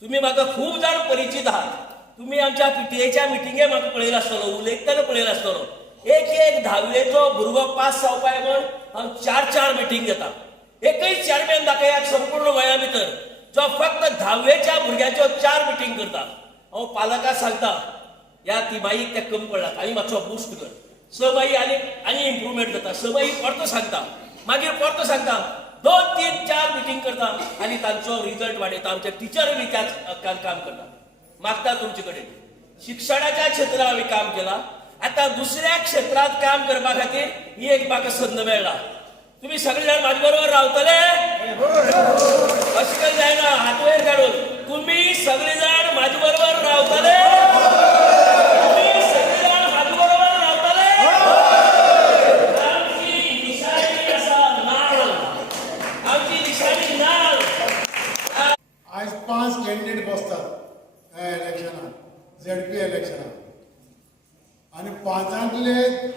तुमी म्हाका खूब जाण परिचीत आहात. तुमी आमच्या PTAच्या मिटिंगे म्हाका पळयला आसतलो उलयतना पळयला आसतलो. एक 10वेचो भुरगो पास जावपाक म्हण हांव 4 मिटींग घेता. एकय चेअरमॅन दाखयात संपूर्ण गोंया भितर जो फक्त 10वेच्या भुरग्याच्यो 4 मिटींग करता. हांव पालकां सांगता ह्या तिमाहीक ते कमी पडलात आनी मातसो बुस्ट कर. 6 माही आनी इम्प्रुवमेंट जाता. 6 माही परतो सांगता, मागीर परतो सांगता, 2, 3, 4 मिटींग करता आनी तांचो रिजल्ट वाडयता. आमचे टिचर बी त्याच काम करता. मागता तुमचे कडेन शिक्षणाच्या क्षेत्रात आम्ही काम केला. आता दुसऱ्या क्षेत्रात काम करपा खातीर ही एक म्हाका संद मेळ्ळा. तुम्ही सगळे जाण माझ्या बरोबर रावतले? अशें काही जायना. हात वयर काडून तुम्ही सगळे जाण माझ्या बरोबर रावतले? तुम्ही सगळे जाण माझ्या बरोबर रावतले? आमची निशाणी आसा नाल. आमची निशाणी नाल. आज 5 कॅन्डिडेट बसतात ह्या इलेक्शनात, ZP इलेक्शनात, आणि 5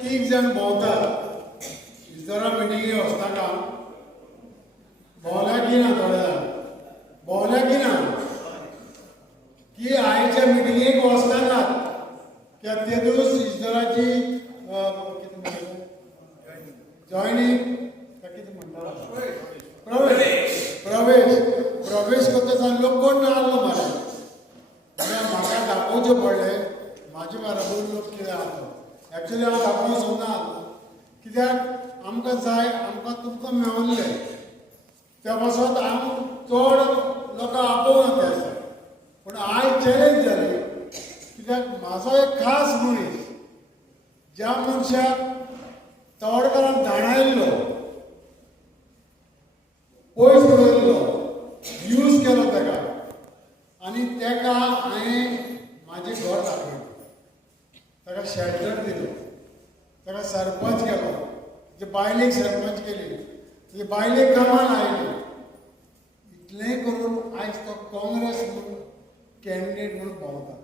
3 जण भोंवतात. जरा मिटिंगे वचनाका भोंवल्या की ना, थोडे जाण भोंवल्या की ना की आयच्या मिटिंगेक वचनाकात कित्याक ते दीस इजराची जॉयनींग कितें म्हणटा प्रवेश करता लोक कोण ना आसलो मरे. म्हाका दाखोवचें पडलें म्हाजे बरोबर लोक कितें आसा. एक्चुली हांव दाखोवंक सोदना कित्याक आमकां जाय, आमकां तुमकां मेळिल्लें त्या पासत हांव चड लोकां आपोवना ते आसा. पूण आयज चॅलेंज जाली कित्याक म्हाजो एक खास मनीस ज्या मनशाक तवडकरान धाणायल्लो, पयस दवरलो, यूज केलो ताका, आनी ताका हांवें म्हाजें घर दाखयलें, ताका शेल्टर दिलो, ताका सरपंच केलो, तुजे बायलेक सरपंच केली, तुजे बायलेक कामाक आयली. इतलें करून आयज तो काँग्रेस म्हणून कॅन्डिडेट म्हणून भोंवता.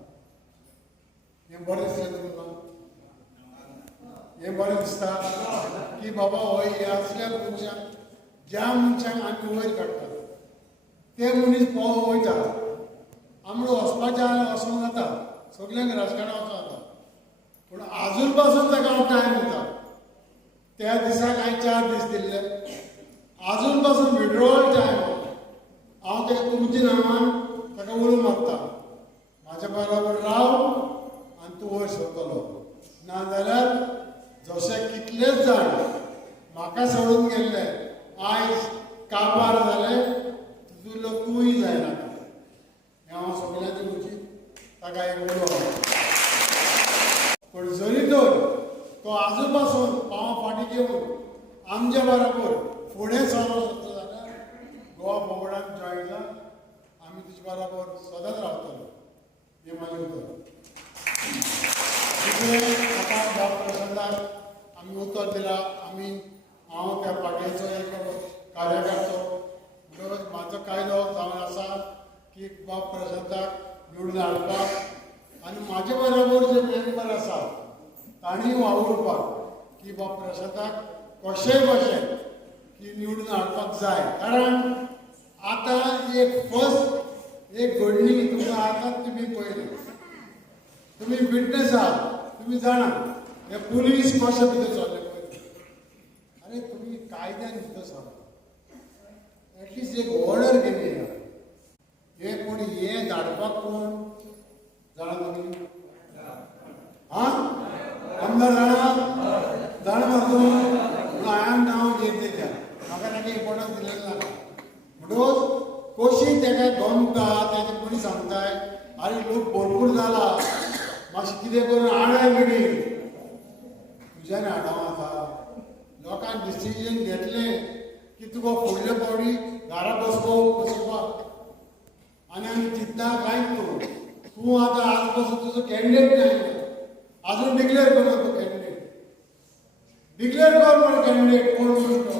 हें बरें दिसलें तुमकां? हें बरें दिसता की बाबा हो हे असल्या मनशाक, ज्या मनशाक आमी वयर काडटात ते मनीस पोव वयता. आमकां वचपाचें जाल्यार वचूंक जाता, सगल्यांक राजकारणांत वचूंक जाता, पूण आजून पासून ताका हांव टायम दिता. त्या दिसाक हांवें 4 दीस दिल्ले, आजून पासून विड्रॉवल टायम हांव ताका तुमच्या नांवान ताका उलो मारता. म्हाज्या बरोबर राव आनी तूं वयर सरतलो. नाजाल्यार जशे कितलेच जाण म्हाका सोडून गेल्ले आयज काबार जाले, तुजो तूंय जायनाका. हें हांव सगळ्यांची म्हजी ताका एक उलो. पूण जरी तर तो आजू पासून पांव फाटी घेवन आमच्या बरोबर फुडें चलो सोदता जाल्यार गोवा बोर्डान जॉयन जा, आमी तुजे बरोबर सदांच रावतलो. हें म्हाजें उतर. आतां ह्या प्रसंगाक आमी उतर दिलां. हांव त्या पार्टीचो एक कार्यकर्तो म्हणटकच म्हाजो कायदो जावन आसा की बाब प्रशांताक निवडून हाडपाक, आनी म्हाजे बरोबर जे मेंबर आसा तांणी वावुरपाक की बाब प्रशांताक कशेंय की निवडून हाडपाक जाय. कारण आतां एक फर्स्ट एक घडणी तुमकां आतां तुमी पळयली, तुमी विटनेस आहात, तुमी जाणा हे पुलीस कशें भितर चल्ले पळय. अरे तुमी कायद्यान भितर चला, एटलिस्ट एक ऑर्डर केली ना. हे कोण हे धाडपाक कोण जाणा तुमी? हां आमदार जाणा मारतो म्हणून हांवें नांव घेत तेच्या म्हाका ताका इम्पॉर्टन्स दिलेलें ना. म्हणटकच कशी ताका गमता ताचे कोणी सांगताय आनी लोक भरपूर जाला, मातशें कितें करून हाडय मिटींग. तुज्यान हाडूं आतां लोकांन डिसिजन घेतलें की तुका फुडले पावटी घरा बसोवपाक, आनी आमी चिंतता कांयच न्हू. तूं आतां आज पासून तुजो कॅन्डिडेट नाही, अजून डिक्लेअर करूं तूं कॅन्डिडेट. डिक्लेअर कर म्हण कॅन्डिडेट कोण म्हणटा.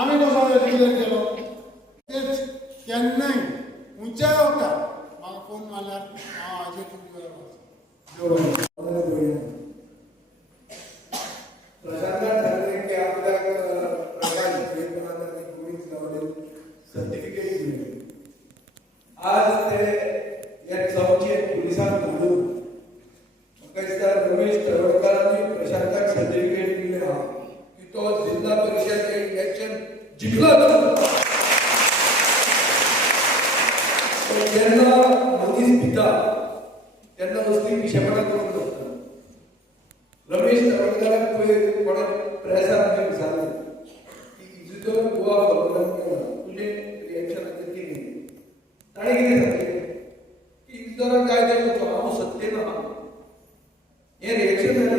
आमी कसो डिक्लेअर केलो तेच केन्नाय खंयच्याय वखदार म्हाका फोन मारल्यार हांव हाजेर तुमचे बरोबर. प्रशांत ठाकरे के आपल्याक सर्टिफिकेट दिले. आज ते एक चौकी पुलिसांक धाडून म्हाका दिसता रमेश तवडकरांनी प्रशांताक सर्टिफिकेट दिले आहा की तो जिल्हा परिषद इलेक्शन जिखलो. हे रिएक्शन झाले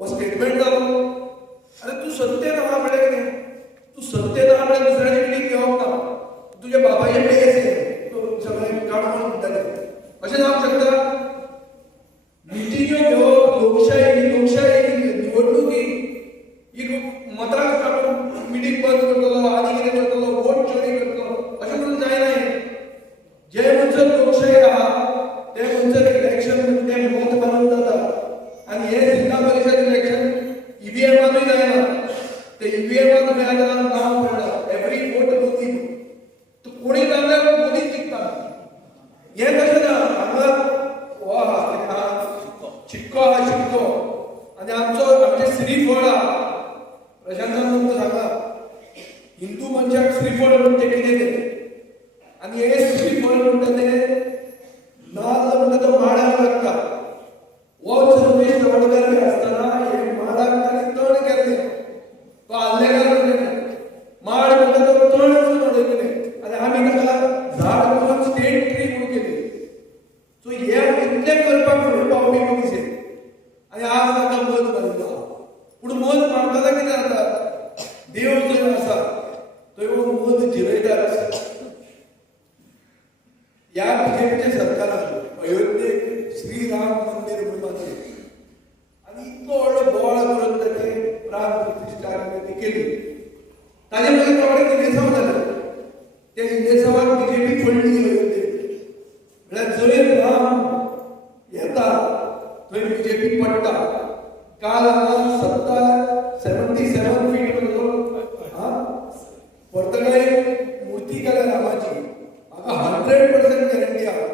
वो स्टेटमेंट जालो अरे तू सत्तेन आहा म्हळ्यार कितें तू सत्तेन आहा म्हळ्यार दुसऱ्याचे क्लिक घेवप ना तुझे बाबाचे पेस तू सगळे काढून म्हणटाले अशें जावंक शकता मिटिंग्यो घेवप लोकशाही निवडणुकी ही मतांक काडून मिटींग बंद करतलो आनी कितें करतलो वोट चोरी करतलो अशें करून जायना जे म्हणसर लोकशाही आहा ते म्हणसर इलेक्शन ते मत मानून जाता आणि हे जिल्हा परिषद इलेक्शन ईव्हीएमानूय जायना ते ईव्हीएमान मेळटा नांव पडला एवरी वोट मोदी तो कोणी जाल्यार मोदीच जिखता हे कशें ना हांगा हो आहा शिक्को आहा शिक्को आणि आमचे श्रीफळ आहा प्रशांतान तुमकां सांगा हिंदू मनशाक श्रीफळ म्हणटा कितें तें आणि हे श्रीफळ म्हणटा ते नाल्ल म्हणटा तो माडाक लागता होच रमेश तवडकर आसतना हे माडाक ताणें तण केल्लें तो आल्लेकार म्हणलें माड म्हणटा तो तण म्हणून अडयलें आनी आमी ताका झाड करून स्टेट ट्री म्हणून केली सो हे इतलें करपाक फुडें पावली मनीस आनी आज ताका मत मारिल्लो पूण मत मारतना कितें जाता देव जंय आसा थंय वो मत जिरयतात या बीजेपीच्या सरकारान अयोध्येक श्रीराम मंदिर म्हणून बांदलें आनी इतलो व्हडलो बोवाळ करून ताची प्राण प्रतिश्ठा ती केली ताजे मागीर थोडे इनेसांव जाले त्या इनेसांवाक बीजेपी फोडली अयोध्येक म्हळ्यार जंय राम येता थंय बीजेपी पडटा काल हांगा 77 फीट वर्तगाळी मूर्ती केल्या रामाची म्हाका 100% गॅरंटी आहा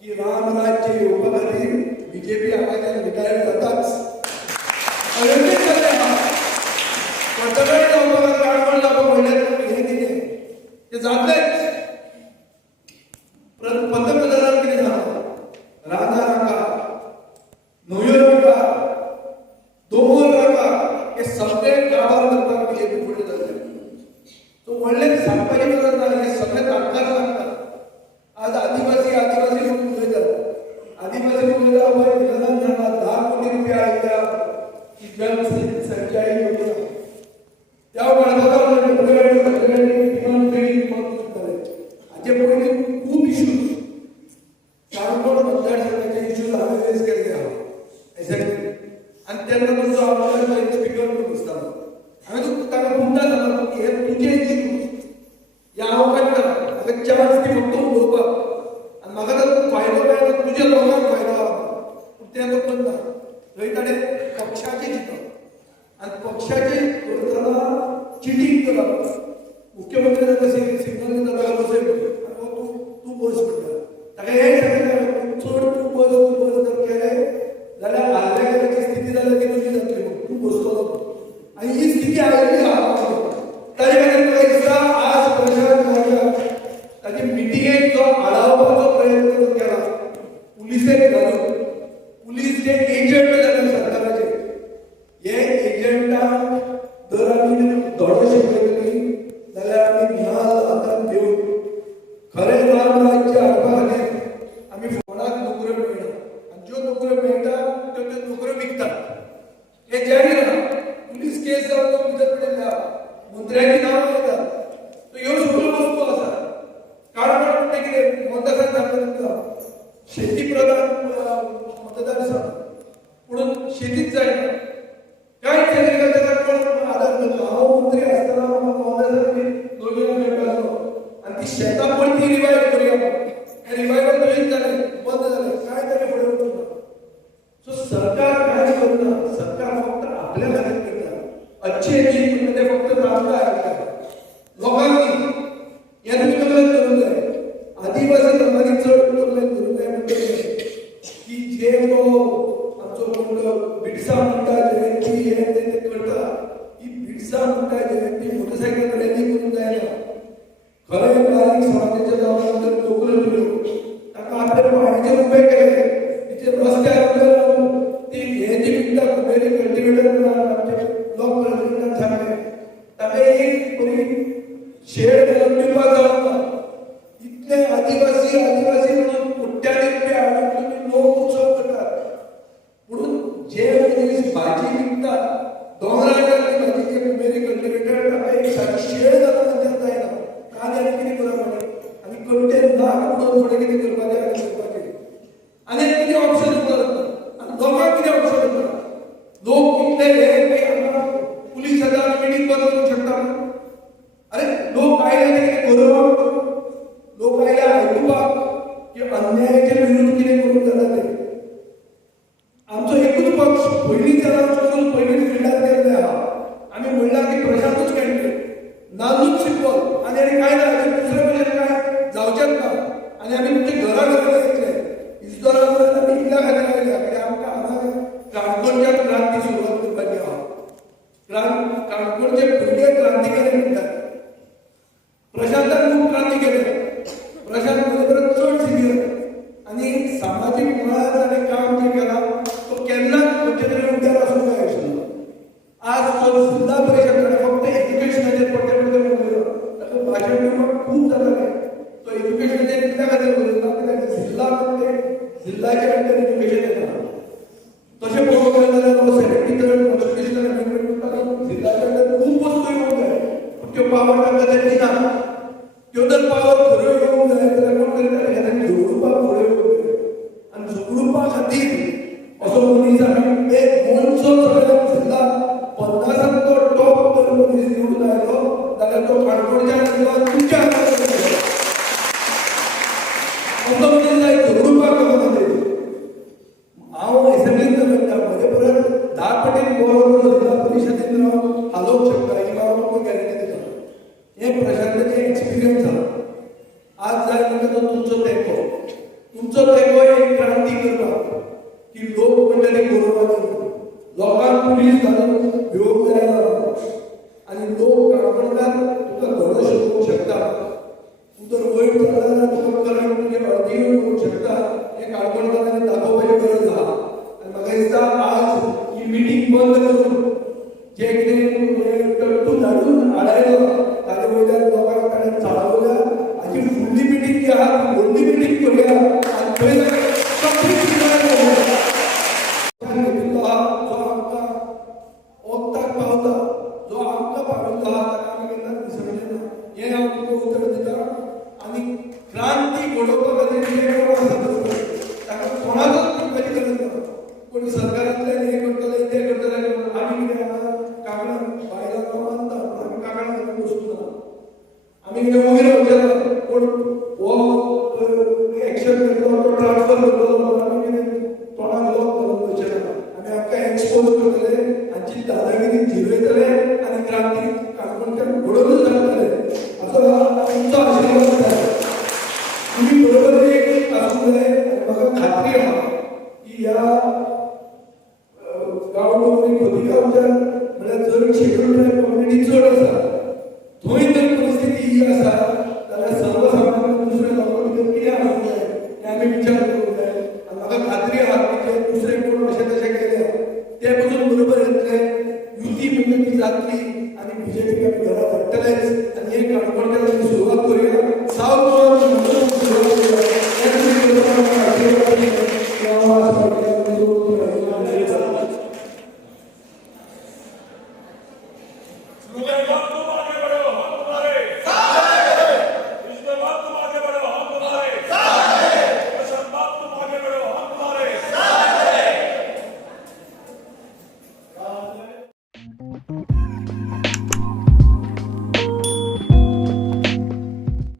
की राम राज्य येवपा खातीर बीजेपी हांगाच्यान रिटायर जाताच अयोध्येक जाल्लें आहा वर्तगाळी जावपा खातीर काणकोण जावपा म्हणल्यार हें कितें तें जातलेंच पंतप्रधानान कितें सांगलें राजा नाका न्हंयो नाका दोंगर नाका हे सगळे कारभार करपाक बीजेपी फुडें जाल्ले तो व्हडलें सांगपाची गरज ना हे सगळे तांकांच लागता आज आदिवासी म्हणून उलयतात आदिवासी उलयता पळय विधानान सांगला 10 कोटी रुपया आयल्या की जन संचय योजना त्या काळात डिमांड पेडी करताले हाचे पयलीं खूब इश्यूज काणकोण मतदारसंघाचे इश्यूज हांवें फेस केल्ले आहा आनी तेन्ना तुमचो आमदार स्पीकर म्हणून बसतालो हांवें ताका मुद्दा सांगलो की हे तुजे इश्यूज ह्या अवकाश करा हाका चान्स दी फक्त उलोवपाक आनी म्हाका तर फायदो मेळटा तुज्या लोकांक फायदो आहा पूण तें तो करना थंय ताणें पक्षाची चिंतप आनी पक्षाची करतना चिटींग करप मुख्यमंत्री ताका सिग्नल दिता ताका बसय आनी तूं बस म्हणटा ताका हें सांगलें चड तूं बस जर केलें जाल्यार आल्लेकाराची स्थिती जाल्यार ती तुजी जातली तूं बसतलो आनी ही स्थिती आयिल्ली आहा ताजे खातीर म्हाका दिसता आज प्रशांत ताचे मिटिंगेक जो आडावपाचो प्रयत्न केला पुलिसेक घालून पुलीस जे एजंट जाले सरकाराचे हे एजंटांक जर आमी धडो शिकयतली जाल्यार आमी नाल्ल हातांत घेवन खरें राम राज्य हाडपा खातीर आमी कोणाक नोकऱ्यो मेळना आनी ज्यो नोकऱ्यो मेळटा त्यो नोकऱ्यो विकतात हे जाहीर आहा पुलीस केस जावन भितर पडयल्या मंत्र्याची नांवां येतात सो ह्यो सगळ्यो वस्तू आसा काणकोण म्हणटा कितें मतदारसंघ सांगता तुमकां शेती प्रधान मतदारसंघ पूण शेतीच जायना कांयच एग्रीकल्चराक कोण आदार करना हांव मंत्री आसतना म्हाका मतदारसंघ योजना मेळटालो आनी ती शेतां परती रिवायव करया हें रिवायवल थंयच जालें बंद जालें कांय ताणें फुडें वचूंक ना सो सरकार कांय करना सरकार फक्त आपल्या खातीर करता अच्छे दीन म्हणटा ते फक्त तांकां आयकता लोकांनी हें तुमी तकलेंत धरूंक जाय आदिवासी लोकांनी चड तकलेंत धरूंक जाय म्हणटा की जे तो आमचो कोण बिरसा मुंडा जयंती हे ते करता ही बिरसा मुंडा जयंती मोटरसायकल रॅली करूंक जायना खरें बारीक समाजाच्या लोकांक जर नोकऱ्यो दिल्यो ताका आपले पांयाचेर उबे केले तिचे रस्त्यार ती हे जी विकता कुबेरी कल्टिवेटर आमचे ब्लॉक प्रेसिडेंटान सांगलें ताका एक बरी शेड घालून दिवपाक जावना इतले आदिवासी म्हणून कोट्यांनी रुपया हाडून तुमी लोक उत्सव करतात जे मनीस भाजी विकता डोंगरावरली भाजी जे कुमेरी कल्टिवेटर टाका एक सारकी शेळ जाता म्हणजे जायना काल आनी कितें करप आनी कट्टे नाक उडोवन फुडें कितें करपाचें आनी करपाचें आनी कितें ऑप्शन उरता आनी लोकांक कितें ऑप्शन उरता लोक कितले हे की आमकां पुलीस येता मिटींग बंद करूंक शकता अरे लोक आयले ते कितें करप लोक आयले आयकुपाक की अन्यायाचे विरुद्ध कितें करूंक जाता तें आमचो एकूच पक्ष पयलींच अनाउन्स करून पयलींच फिल्डार गेल्ले आहा आमी म्हणला की प्रशांतूच कॅन्डिडेट नाल्लूच सिंबल आनी कांय ना दुसरें म्हणजे कांय जावचेंच ना आनी आमी तुमचे घरा घरा येतले इस्दोरा करून आमी इतल्या खातीर आयल्या की आमकां हांगा काणकोणच्या क्रांती सुरवात करपाची आहा काणकोणचे पयले क्रांतिकारी म्हणटात प्रशांतान खूब क्रांती केले प्रशांत बरोबर चड सिनियर आनी सामाजीक मळार ताणें काम जें केलां तो केन्नाच खंयचे तरी उद्यार आसूंक जाय आशिल्लो आज तो जिल्ला परिशद फक्त एज्युकेशनाचेर पडटे उलयलो ताका भाशण दिवपाक खूब जातालें तो एज्युकेशनाचेर इतल्या खातीर उलयलो कित्याक जिल्ला म्हणजे जिल्ल्याच्या भितर एज्युकेशन येता तशें पळोवंक गेलें जाल्यार तो 73rd कॉन्स्टिट्युशनल अमेंडमेंट करताना जिल्ल्याच्या भितर खूब वस्तू येवंक जाय पूण त्यो पावर तांकां ते दिना त्यो जर पावर खऱ्यो येवंक जाय जाल्यार कोण करता हें झगडुपाक फुडें येवंक जाय आनी झगडुपा खातीर असो मनीस आमी एक गोंयचो सगळ्यात जिल्ला 50 टॉप जर मनीस निवडून आयलो जाल्यार तो काणकोणच्या जिल्ल्यात तुमच्या हातांत असो मनीस जाय झगडुपाक लोकां खातीर हांव एसेंब्लींत म्हणटा म्हजे परस 10 पटीन बरो जिल्ला परिशदेंत हांव हालोवंक शकता ही हांव तुमकां गॅरंटी दिता हे प्रशांताचे एक्सपिरियन्स आहा आज जाय म्हणजे तो तुमचो तेंको एक क्रांती करपाक की लोक म्हणटा ते गौरवानी लोकांक पुलीस घालून भिवूंक जायना आनी लोक काणकोणकार तुका घरो शिकोवंक शकता तूं जर वयर चल्ला जाल्यार तुका करंट तुजे अर्दी करूंक शकता हें काणकोणकारांनी दाखोवपाची गरज आहा आनी म्हाका दिसता आज ही मिटींग बंद करून जे कितें तूं धाडून हाडायलो ताचे वयल्यान लोकांक ताणें चाळवल्या हाची फुडली मिटींग जी आहा ती व्हडली मिटींग करुया आनी थंय जो आमकां वखदाक पावता जो आमकां पाविल्लो आहा ताका आमी केन्नाच विसरचे ना हें हांव तुमकां उतर दितां आनी क्रांती घडोवपा खातीर जे कोण आसा ताका कोणाचोच करपाची गरज ना कोण सरकारांतल्यान हें करतले तें करतले आमी कितें आहा कागडां बायलांक मानता आमी कागडां घेवन बसूंक ना आमी कितें वयर वचना कोण हो एक्शन घेतलो तो ट्रान्सफर करतलो आमी कितें तोंडाक लॉक करून वचना आमी आमकां एक्सपोज करतले हांची दादागिरी जिरयतले आनी क्रांती काणकोणकार घडोवनूच हाडटले असो तुमचो आशिर्वाद जाय तुमी बरोबर एक आसूंक जाय आनी म्हाका खात्री आहा की ह्या गांवडोंगरी खोतीगांवच्यान म्हळ्यार जर शेड्यूल ट्रायब कम्युनिटी चड आसा थंय जर परिस्थिती ही आसा जाल्यार सर्वसामान्य दुसऱ्या लोकां भितर कितें आसूंक जाय हें आमी विचार करूंक जाय आनी म्हाका खात्री आहा की जे दुसरे कोण अशें तशें केले ते पसून बरोबर येतले युती म्हणजे ती जातली आनी बीजेपीक आमी घरा धाडटलेच आनी हे काणकोणकारांनी सुरवात करुया सावथ गोवान सुरवात करुया सुरू